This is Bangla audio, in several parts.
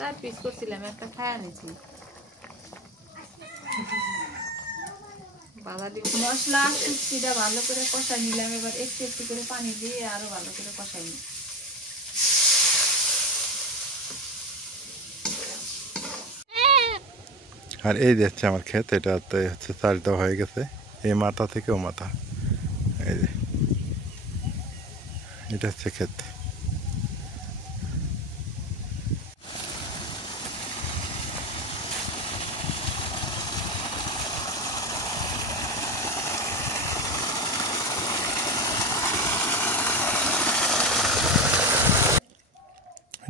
4 পিস করছিলাম, একটা খায়া নিছি। মশলা শুটকিটা ভালো করে কষাই নিলাম। এবার একটু একটু করে পানি দিয়ে আরো ভালো করে কষাই নিই। আর এই যাচ্ছে আমার ক্ষেত, এটাতে হচ্ছে চাষ দেওয়া হয়ে গেছে, এই মাথা থেকে ও মাথা। এই যে এটা হচ্ছে ক্ষেত।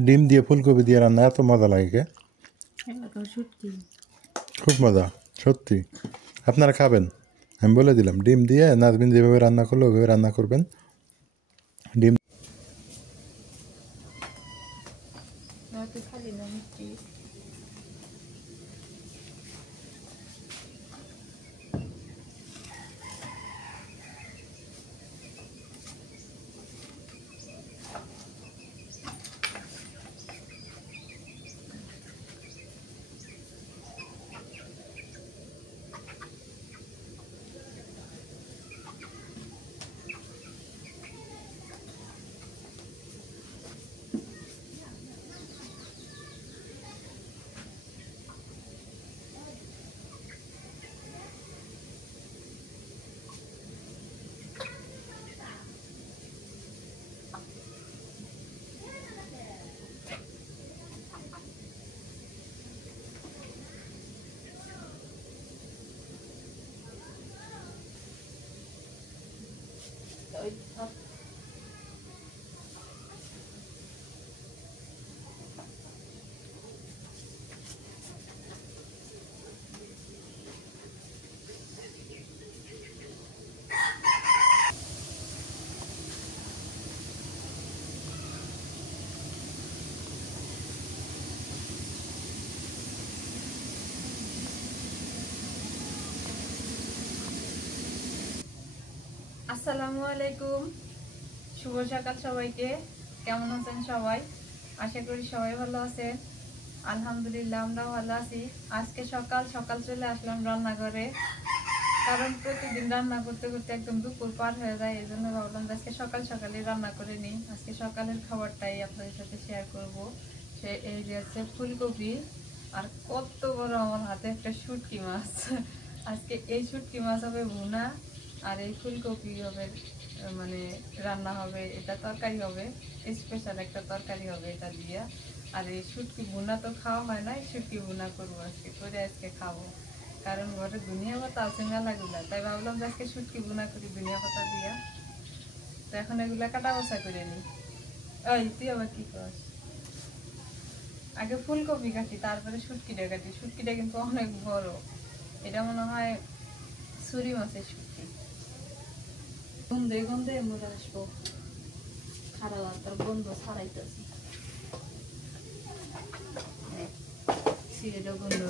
ডিম দিয়ে ফুলকপি দিয়ে রান্না এত মজা লাগে কে? খুব মজা সত্যি, আপনারা খাবেন। আমি বলে দিলাম, ডিম দিয়ে নাজবিন যেভাবে রান্না করলো ওইভাবে রান্না করবেন। ডিম খালি না মিষ্টি আসসালামু আলাইকুম, শুভ সকাল সবাইকে। কেমন আছেন সবাই? আশা করি সবাই ভালো আছেন। আলহামদুলিল্লাহ আমরাও ভালো আছি। আজকে সকাল সকাল চলে আসলাম রান্নাঘরে, কারণ প্রতিদিন রান্না করতে করতে একদম দুপুর পার হয়ে যায়। এই জন্য ভাবলাম আজকে সকাল সকালে রান্না করে নিই। আজকে সকালের খাবারটাই আপনাদের সাথে শেয়ার করব। সে এই যে হচ্ছে ফুলকপি, আর কত বড় আমার হাতে একটা শুটকি মাছ। আজকে এই শুটকি মাছ হবে ভুনা, আর এই ফুলকপি হবে মানে রান্না হবে, এটা তরকারি হবে, স্পেশাল একটা তরকারি হবে এটা দিয়া। আর এই শুটকি ভুনা তো খাওয়া হয় না, শুটকি ভুনা করবো আজকে, করে আজকে খাবো। কারণ ঘরে ধনিয়া পাতা আছে মেলাগুলা, তাই ভাবলাম যে আজকে শুটকি ভুনা করি ধনিয়া পাতা দিয়া। তো এখন এগুলা কাটা বসা করে নি। ওই তুই আবার কি কর, আগে ফুলকপি কাটি তারপরে শুটকিটা কাটি। শুটকিটা কিন্তু অনেক বড়, এটা মনে হয় ছুরি মাছের শুটকি। গন্ধে গন্ধে মরে আসবো, খারাপ তার গন্ধ ছাড়াইতেছি। সিরেটা গন্ধ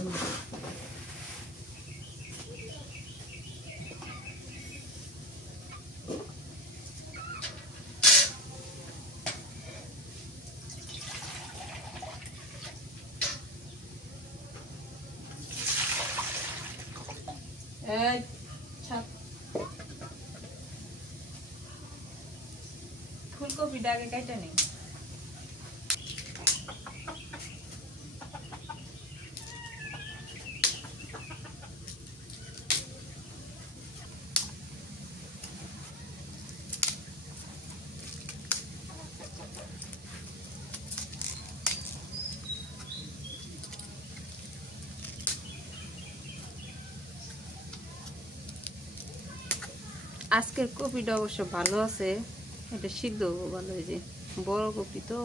ফুলকপিটা আগে কাইটা নেই। আজকের কপিটা অবশ্য ভালো আছে, এটা সিদ্ধ ভালো হয়েছে, বড় কপি তো।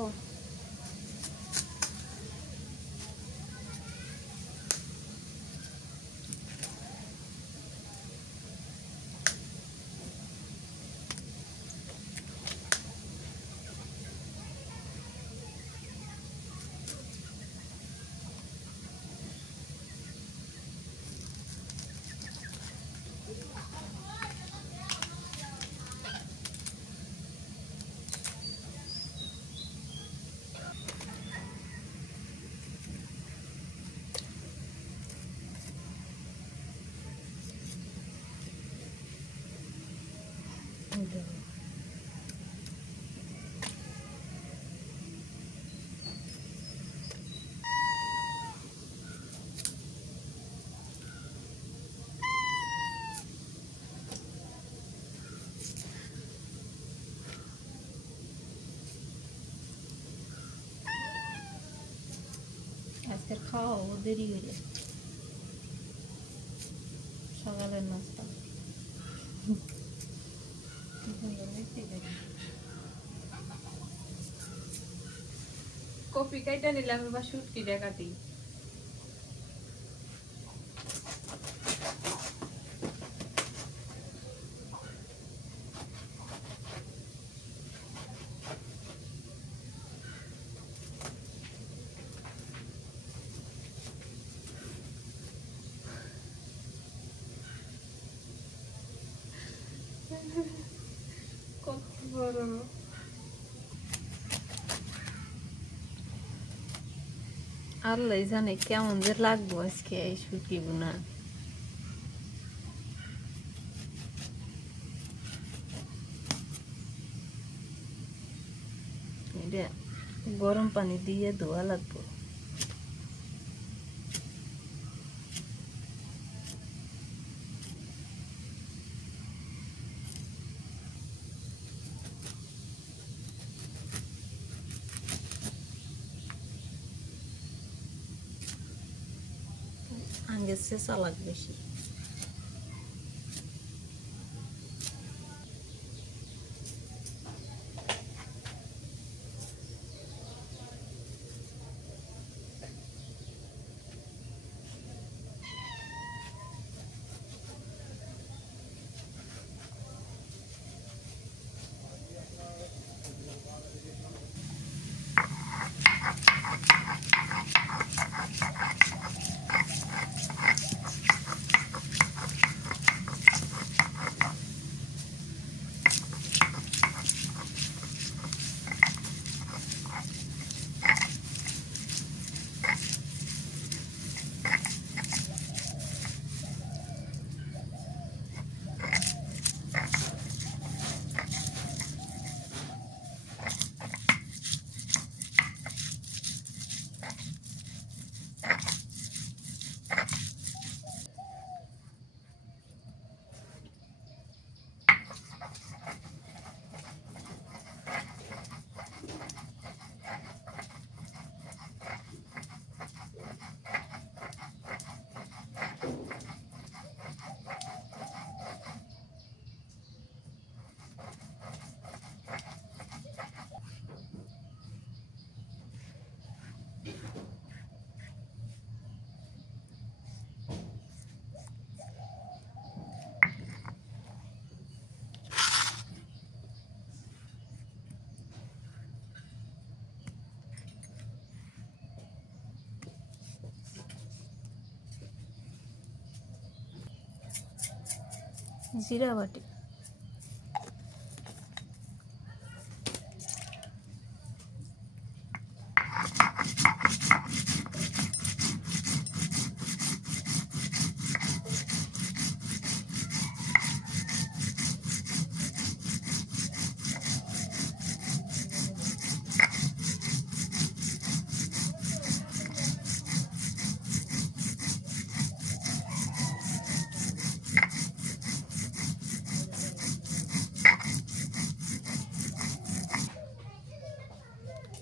আজকের খাওয়া ও দেরি হয়ে যায় সকালের নাস্তা কপি কাইটা নিলাম এবার শুটকিটা কাটি কত বড় আল্লাহ জানে কেমন যে লাগবো আজকে এই শুটকি বুনা এটা গরম পানি দিয়ে ধোয়া লাগবো আগে চেঁচা লাগবে বেশি জিরা বাটি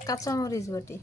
কাঁচামরিচ বাটি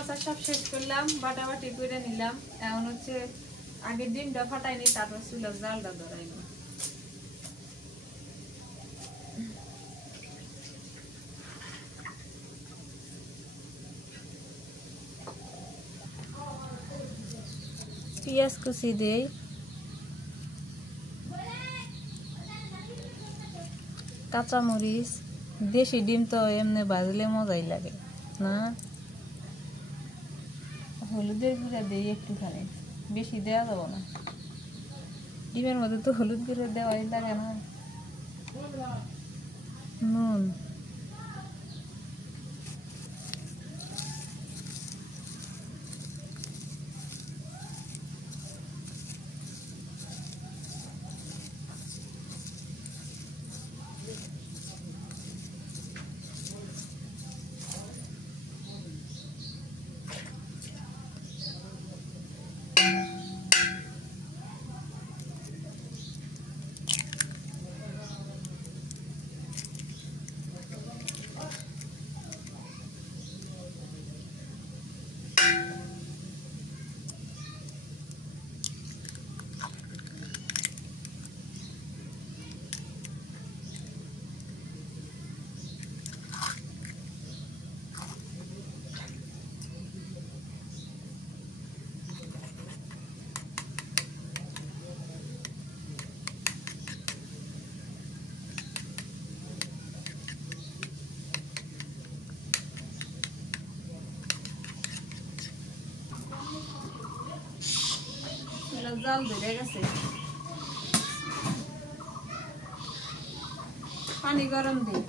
বাছা সব শেষ করলাম, বাটাবাটি করে নিলাম। এখন হচ্ছে আগে ডিমটা ফাটাইনি, তারপর চুলার জালটা ধরাইনি। পেঁয়াজ কুচি দেই, কাঁচামরিচ। দেশি ডিম তো এমনি ভাজলে মজাই লাগে না। হলুদের গুঁড়া দিই একটুখানি, বেশি দেওয়া যাবো না, ডিমের মধ্যে তো হলুদ গুঁড়ো দেওয়াই লাগে না। নুন, জাল ধরে গেছে। পানি গরম দিই,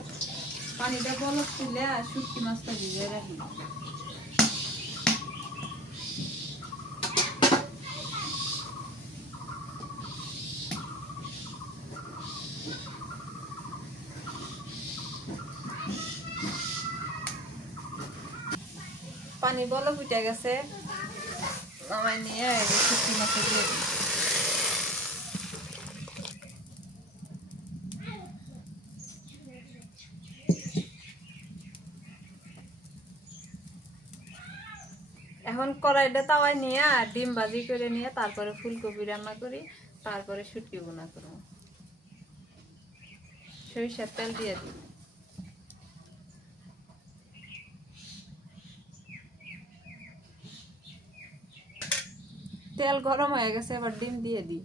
পানিটা বলক তুলে আর শুটকি মাছটা ভিজিয়ে রাখি। পানি বলক উঠে গেছে, নামাই নিয়ে শুটকি মাছটা দিয়ে দিই। এখন কড়াইটা তাওয়ায় নিয়ে ডিম ভাজি করে নিয়ে তারপরে ফুলকপি রান্না করি, তারপরে শুটকি ভুনা করবো। সরিষার তেল দিয়ে দিই। তেল গরম হয়ে গেছে, এবার ডিম দিয়ে দিই।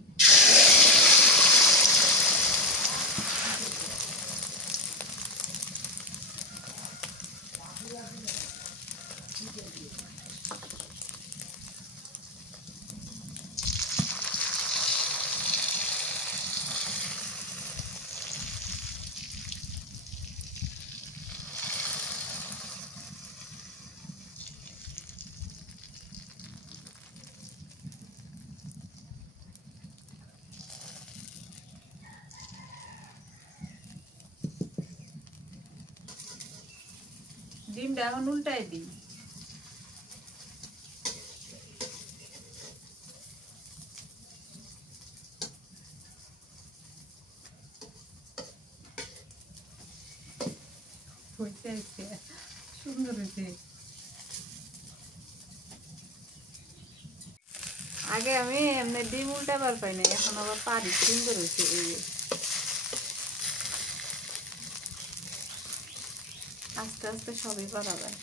ডিমটা এখন উল্টাই দিই। সুন্দর হয়েছে। আগে আমি এমনি ডিম উল্টাবার পাই না, এখন আবার পারি। সুন্দর হয়েছে। আস্তে আস্তে সবই করা যায়।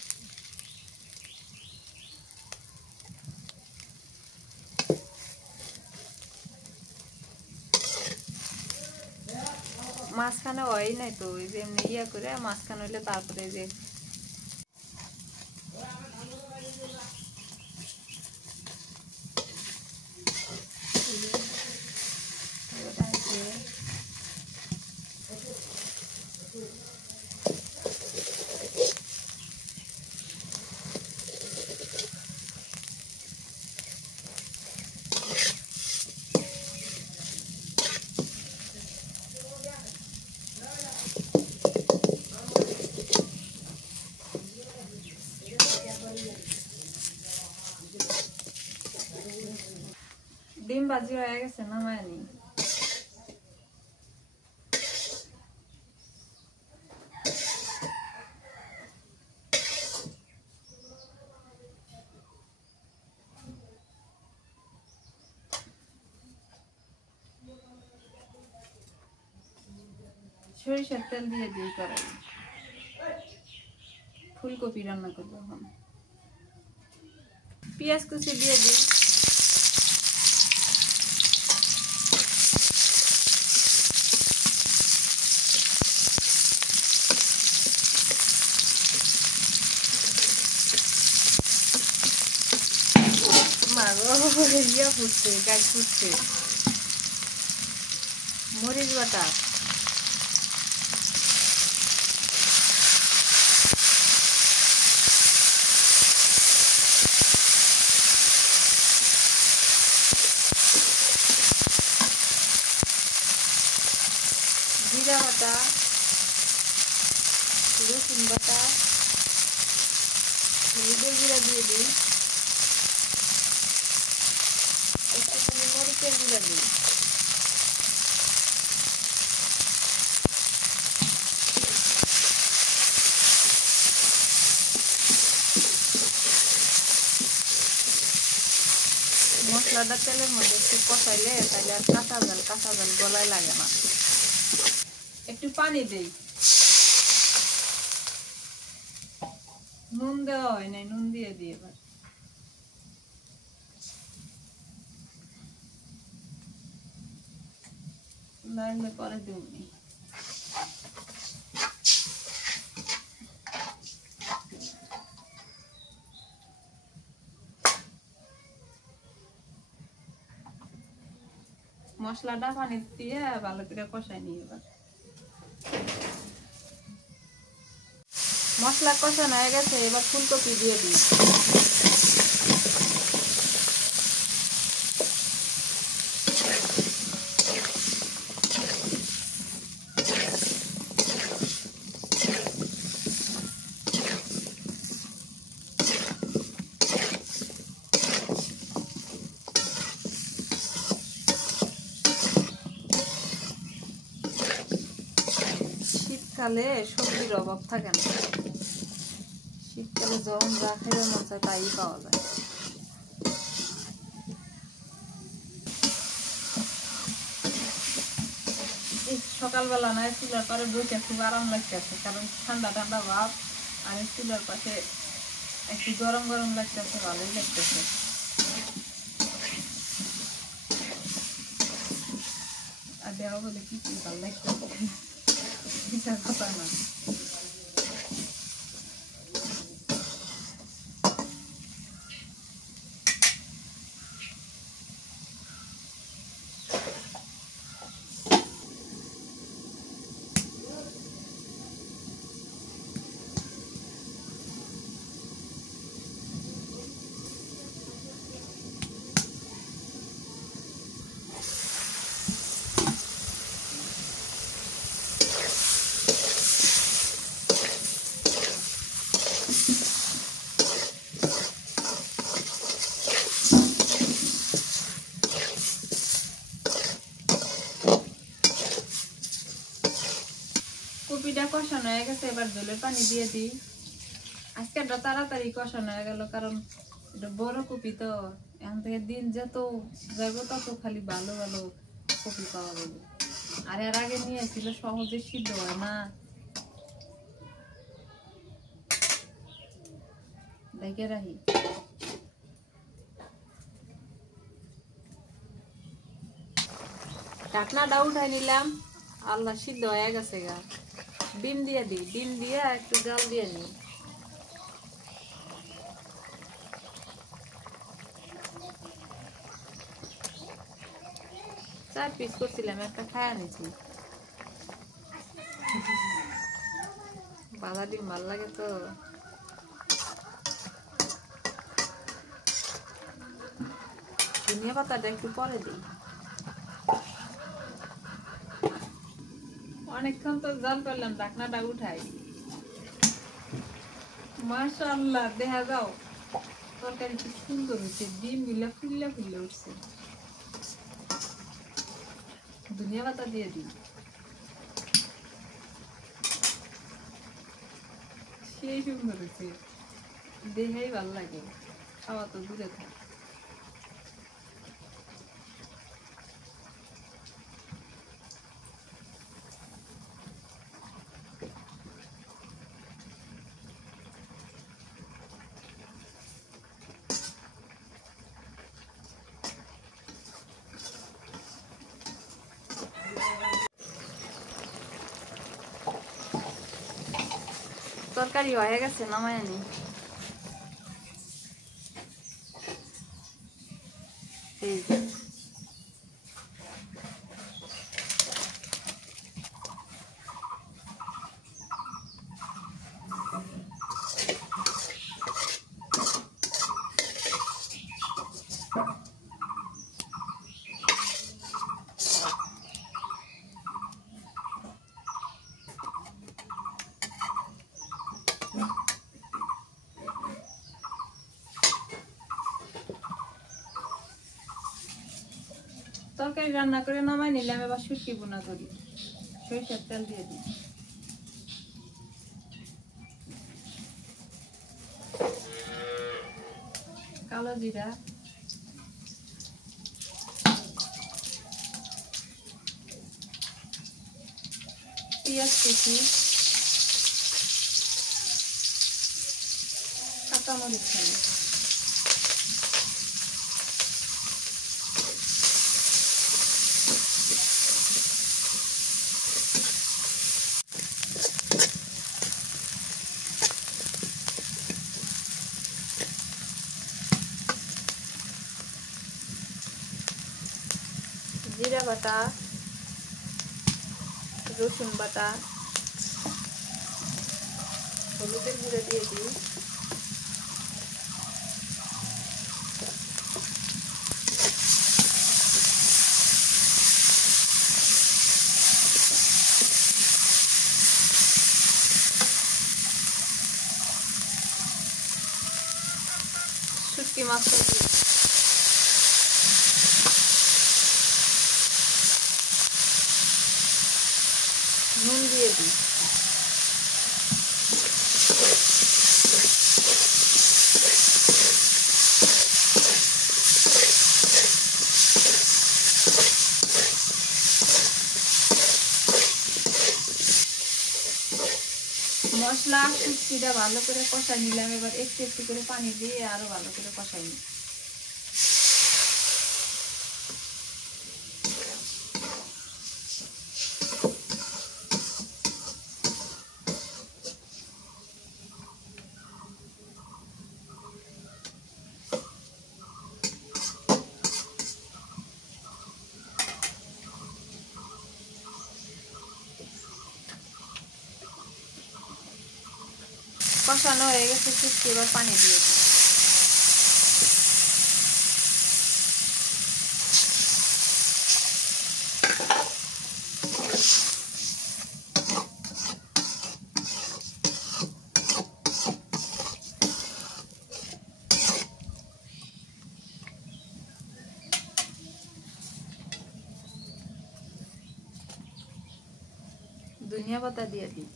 মাঝখানে হয় নাই তো, ওই যে এমনি ইয়া করে মাঝখানে হইলে তারপরে যে ডিম ভাজি হয়ে গেছে, নামায় নি। সরিষার তেল দিয়ে দিই কড়াই, ফুলকপি রান্না করবো। এখন পেঁয়াজ কুচি দিয়ে দিই, ইয়া ফুটছে, গাছ ফুটছে। মরিচ বাটা, জিরা বাটা, রসুন বাটা, হলুদের গুঁড়া দিয়ে দিই, একটুখানি মরিচের গুঁড়া দিই, মশলাটা তেলের মধ্যে একটু কষাইলে তাহলে আর কাঁচা জাল গলায় লাগে না। একটু পানি দেই, নুন দেওয়া হয় নাই, নুন দিয়ে দিই এবার। লাগলে পরে দিবনি। মশলাটা পানি দিয়ে ভালো করে কষাই নিই এবার। মশলা কষানো হয়ে গেছে, এবার ফুলকপি দিয়ে দিই। শীতকালে সবজির অভাব থাকে না, শীতকালে যখন যা খেতে মন চায় তাই পাওয়া যায়। সকালবেলা না চুলার পরে বসে খুব আরাম লাগতেছে, কারণ ঠান্ডা ঠান্ডা ভাব, আর চুলার পাশে একটু গরম গরম লাগতেছে, ভালোই লাগতেছে। আর দেওয়া বলে কি কি ভালো লাগতেছে, কথা না। কপিটা কষানো হয়ে গেছে, এবার ঝোলের পানি দিয়ে দিই। আজকে তাড়াতাড়ি কষানো হয়ে গেল, কারণ এটা বড় কপি তো, এখান থেকে দিন যত যাইব তত খালি ভালো ভালো কপি পাওয়া যাবে। আর এর আগে নিয়েছিল সহজে সিদ্ধ হয় না, ঢেকে রাখি। ঢাকনাটা উঠাই নিলাম, আল্লাহ সিদ্ধ হয়ে গেছে গা। ডিম দিয়ে দিই, ডিম দিয়ে একটু জাল দিয়ে নিই। চার পিস করছিলাম, একটা খায়া নিছি। বালা ডিম ভাল লাগে তো। ধনিয়া পাতাটা একটু পরে দিই। অনেকক্ষণ তো জাল করলাম, ঢাকনাটা উঠাই। মাশাআল্লাহ, দেখা যাও তরকারি কি সুন্দর হচ্ছে, ডিম গুলা ফুল্লা ফুল্লা উঠছে। ধনিয়া পাতা দিয়ে দিই, সেই সুন্দর হচ্ছে, দেখাই ভাল লাগে, খাওয়া তো দূরে থাকে। তরকারি হয়ে গেছে, নামায় আনি। এই যে তরকারি রান্না করে নামাই নিলাম, এবার শুটকি বোনা করি। সরিষার তেল দিয়ে দিই, কালো জিরা, পেঁয়াজ কুচি, কাঁচামরিচ খালি, জিরা বাটা, রসুন বাটা, হলুদের গুঁড়ো দিয়ে দিই, শুটকি মাছটা দিই, নুন দিয়ে দিই, মশলা শুটকিটা ভালো করে কষাই নিলাম। এবার একটু একটু করে পানি দিয়ে আরো ভালো করে কষাই নিই। কষানো হয়ে গেছে শুটকি, এবার পানি দিয়ে দিই। ধনিয়া পাতা দিয়ে দিই।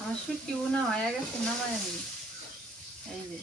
আমার শুটকি বোনা হয়ে গেছে, নামায় আনি। এই যে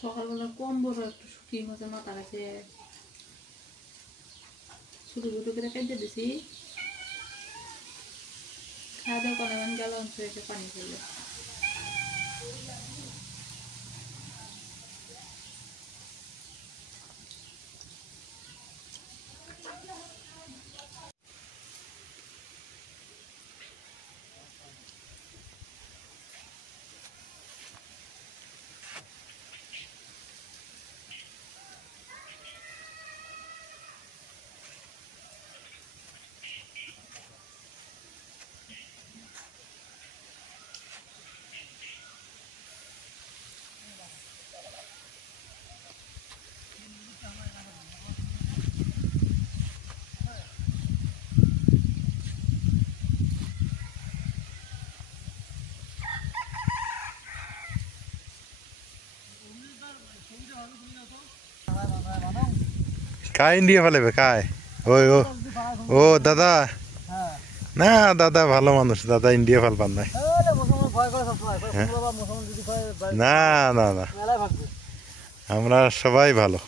সকালবেলা কম বড় একটু শুটকি মাছের মাথা রাখে ছোট ছোট করে কেটে দিছি। খাওয়া দাওয়া করে গেল পানি ফেলে। কায় ইন্ডিয়া ফেলেবে কায়? ওই ও ও দাদা, না দাদা ভালো মানুষ, দাদা ইন্ডিয়া ফেলবার নাই। না না না, আমরা সবাই ভালো।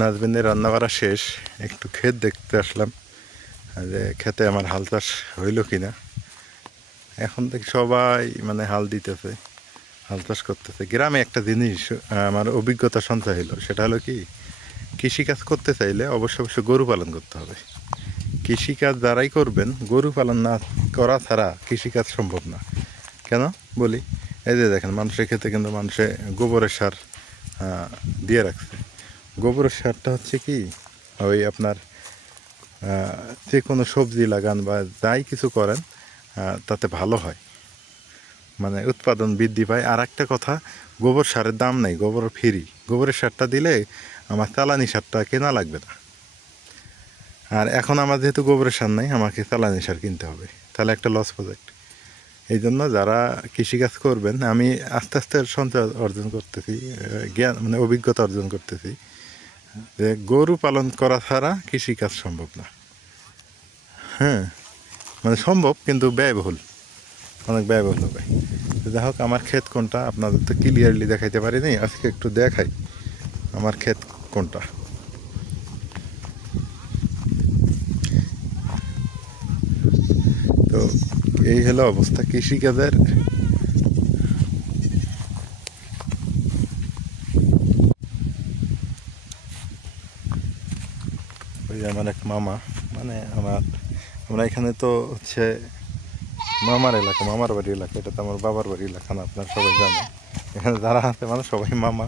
নাজবিনের রান্না করা শেষ, একটু ক্ষেত দেখতে আসলাম যে খেতে আমার হাল চাষ হইল কিনা। এখন থেকে সবাই মানে হাল দিতেছে, হাল চাষ করতেছে। গ্রামে একটা জিনিস আমার অভিজ্ঞতা সঞ্চয় হলো, সেটা হলো কি, কৃষিকাজ করতে চাইলে অবশ্যই গরু পালন করতে হবে। কৃষিকাজ যারাই করবেন, গরু পালন না করা ছাড়া কৃষিকাজ সম্ভব না। কেন বলি, এই যে দেখেন মানুষের ক্ষেত্রে কিন্তু মানুষে গোবরের সার দিয়ে রাখছে। গোবরের সারটা হচ্ছে কি, ওই আপনার যে কোনো সবজি লাগান বা যাই কিছু করেন তাতে ভালো হয়, মানে উৎপাদন বৃদ্ধি পায়। আর একটা কথা, গোবর সারের দাম নেই, গোবর ফ্রি। গোবরের সারটা দিলে আমার চালানি সারটা কেনা লাগবে না। আর এখন আমার যেহেতু গোবরের সার নাই, আমাকে চালানি সার কিনতে হবে, তাহলে একটা লস প্রজেক্ট। এই জন্য যারা কৃষিকাজ করবেন, আমি আস্তে আস্তে সঞ্চয় অর্জন করতেছি, জ্ঞান মানে অভিজ্ঞতা অর্জন করতেছি যে গরু পালন করা ছাড়া কৃষিকাজ সম্ভব না। হ্যাঁ, মানে সম্ভব কিন্তু ব্যয়বহুল, অনেক ব্যয়বহুল হবে। যাই হোক, আমার ক্ষেত কোনটা আপনাদের তো ক্লিয়ারলি দেখাইতে পারিনি, আজকে একটু দেখাই আমার ক্ষেত কোনটা। তো এই হলো অবস্থা কৃষিকাজের। ওই যে আমার এক মামা, মানে আমরা এখানে তো হচ্ছে মামার এলাকা, মামার বাড়ি এলাকা, এটা তো আমার বাবার বাড়ি এলাকা না, আপনার সবাই জানেন। এখানে যারা আছে মানে সবাই মামা।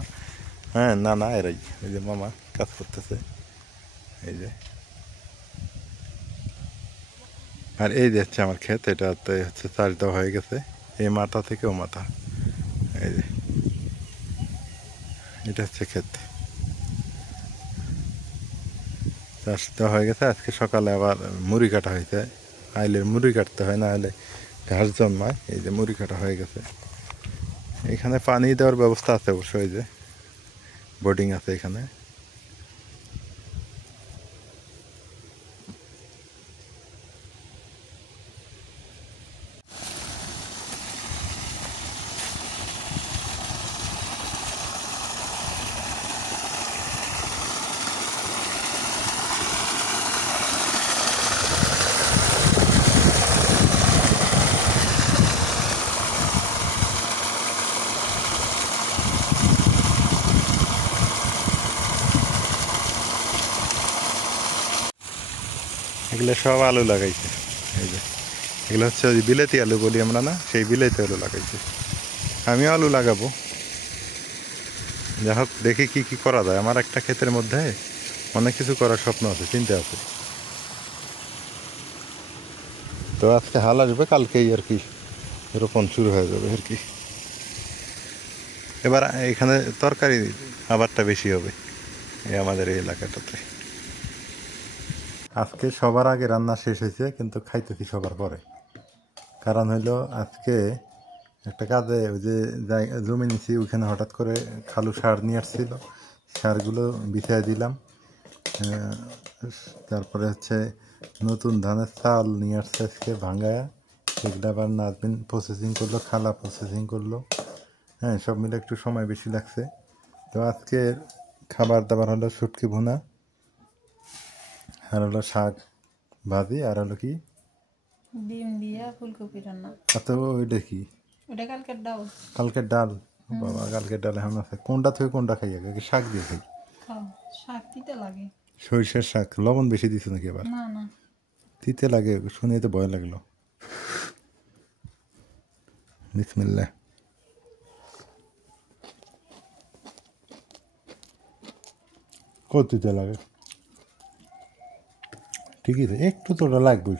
হ্যাঁ, না না এরাই, এই যে মামা কাজ করতেছে, এই যে। আর এই যে হচ্ছে আমার ক্ষেত, এটাতে হচ্ছে চাষ দেওয়া হয়ে গেছে, এই মাথা থেকে ও মাথা, এই যে এটা হচ্ছে ক্ষেত, চাষ দেওয়া হয়ে গেছে। আজকে সকালে আবার মুড়ি কাটা হয়েছে, আইলের মুড়ি কাটতে হয়, না হলে ঘাস জন্মায়। এই যে মুড়ি কাটা হয়ে গেছে। এখানে পানি দেওয়ার ব্যবস্থা আছে অবশ্যই, এই যে বোর্ডিং আছে এখানে। এগুলো সব আলু লাগাইছে, এই যে এগুলো হচ্ছে ওই বিলেতি আলু বলি আমরা না, সেই বিলেতি আলু লাগাইছে। আমিও আলু লাগাবো। যাই হোক, দেখি কি কি করা যায়। আমার একটা ক্ষেতের মধ্যে অনেক কিছু করার স্বপ্ন আছে, চিন্তা আছে। তো আজকে হাল আসবে, কালকেই আর কি রোপণ শুরু হয়ে যাবে আর কি। এবার এখানে তরকারি আবারটা বেশি হবে এই আমাদের এই এলাকাটাতে। আজকে সবার আগে রান্না শেষ হয়েছে, কিন্তু খাইতেছি সবার পরে। কারণ হইলো আজকে একটা কাজে, ওই যে জমি নিছি, ওইখানে হঠাৎ করে খালু সার নিয়ে আসছিল, সারগুলো বিছিয়ে দিলাম। তারপরে হচ্ছে নতুন ধানের চাল নিয়ে আসছে আজকে ভাঙ্গায়া, সেগুলো আবার নাজবিন প্রসেসিং করলো, খালা প্রসেসিং করলো। হ্যাঁ, সব মিলে একটু সময় বেশি লাগছে। তো আজকের খাবার দাবার হলো শুটকি ভুনা, আর হলো শাক ভাজি, আর হলো কি ডিম দিয়া ফুলকপি রান্না। তো ওইটা কি, ওটা কালকের ডাল। কালকের ডাল। বাবা, কালকের ডাল এখন আছে? কোনটা থেকে কোনটা খাই আগে? শাক দিয়ে খাই। শাক তিতে লাগে। সরিষার শাক লবণ বেশি দিছে নাকি আবার? না না, তিতে লাগে শুনে তো ভয় লাগলো। বিসমিল্লাহ। কত তিতে লাগে? ঠিকই আছে, একটু তো ওটা লাগবেই।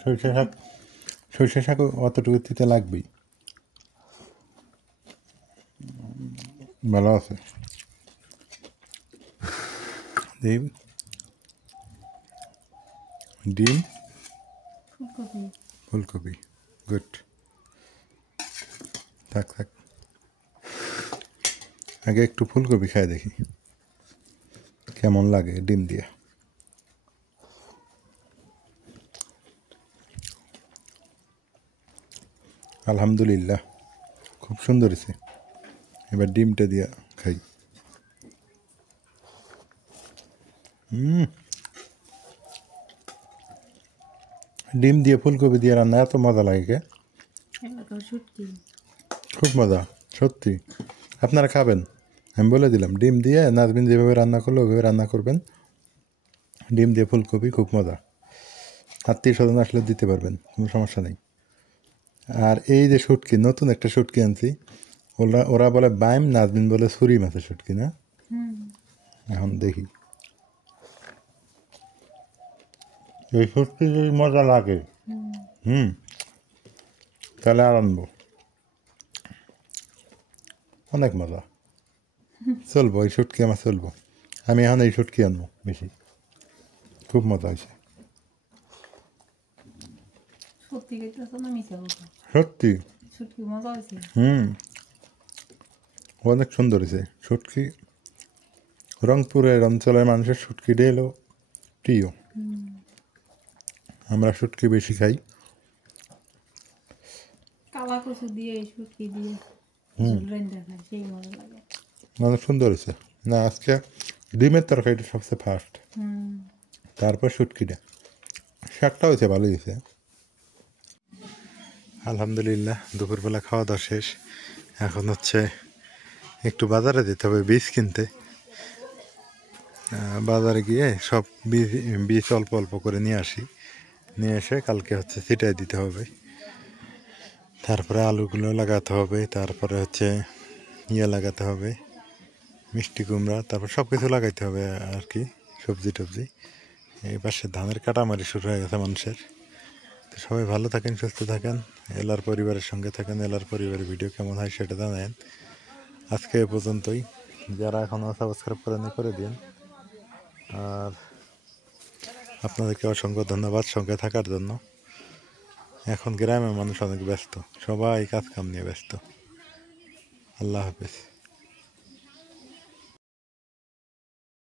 সরিষা শাক অতটুকু তিতে লাগবেই। ভালো আছে। ডিম ডিম ফুলকপি। ফুলকপি, গুড। থাক থাক, আগে একটু ফুলকপি খাই দেখি কেমন লাগে ডিম দিয়ে। আলহামদুলিল্লাহ, খুব সুন্দর হয়েছে। এবার ডিমটা দিয়ে খাই। ডিম দিয়ে ফুলকপি দিয়ে রান্না এত মজা লাগে কে? খুব মজা, সত্যি। আপনারা খাবেন, আমি বলে দিলাম। ডিম দিয়ে নাজমিন যেভাবে রান্না করলো ওইভাবে রান্না করবেন। ডিম দিয়ে ফুলকপি খুব মজা। আত্মীয় স্বজন আসলে দিতে পারবেন, কোনো সমস্যা নেই। আর এই যে শুটকি, নতুন একটা শুটকি আনছি, ওরা বলে বাইম, নাজমিন বলে ছুরি মাছের শুটকি, না? এখন দেখি এই শুটকি যদি মজা লাগে, তাহলে আর আনবো। অনেক মজা, চলবো। এই শুটকি আমার চলবো। আমি এখন এই শুটকি আনবো বেশি। খুব মজা হয়েছে সত্যি। অনেক সুন্দর হয়েছে শুটকি। রংপুরের অঞ্চলের মানুষের শুটকিটা এলো প্রিয়। আমরা শুটকি বেশি খাই। কালা কচু দিয়ে শুটকি দিয়ে অনেক সুন্দর হয়েছে। না, আজকে ডিমের তরকারিটা সবচেয়ে ফার্স্ট, তারপর শুটকিটা। শাকটা হয়েছে, ভালোই হয়েছে। আলহামদুলিল্লাহ, দুপুরবেলা খাওয়া দাওয়া শেষ। এখন হচ্ছে একটু বাজারে যেতে হবে বীজ কিনতে। বাজারে গিয়ে সব বীজ অল্প অল্প করে নিয়ে আসি। নিয়ে এসে কালকে হচ্ছে ছিটাই দিতে হবে। তারপরে আলুগুলো লাগাতে হবে, তারপরে হচ্ছে লাগাতে হবে মিষ্টি কুমড়া, তারপর সব কিছু লাগাইতে হবে আর কি, সবজি টবজি। এই পাশে ধানের কাটামারি শুরু হয়ে গেছে মানুষের। তো সবাই ভালো থাকেন, সুস্থ থাকেন, এলার পরিবারের সঙ্গে থাকেন। এলার পরিবারের ভিডিও কেমন হয় সেটা জানান। আজকে এ পর্যন্তই। যারা এখনও সাবস্ক্রাইব করেনি করে দিন। আর আপনাদেরকে অসংখ্য ধন্যবাদ সঙ্গে থাকার জন্য। এখন গ্রামের মানুষ অনেক ব্যস্ত, সবাই কাজ কাম নিয়ে ব্যস্ত। আল্লাহ হাফেজ।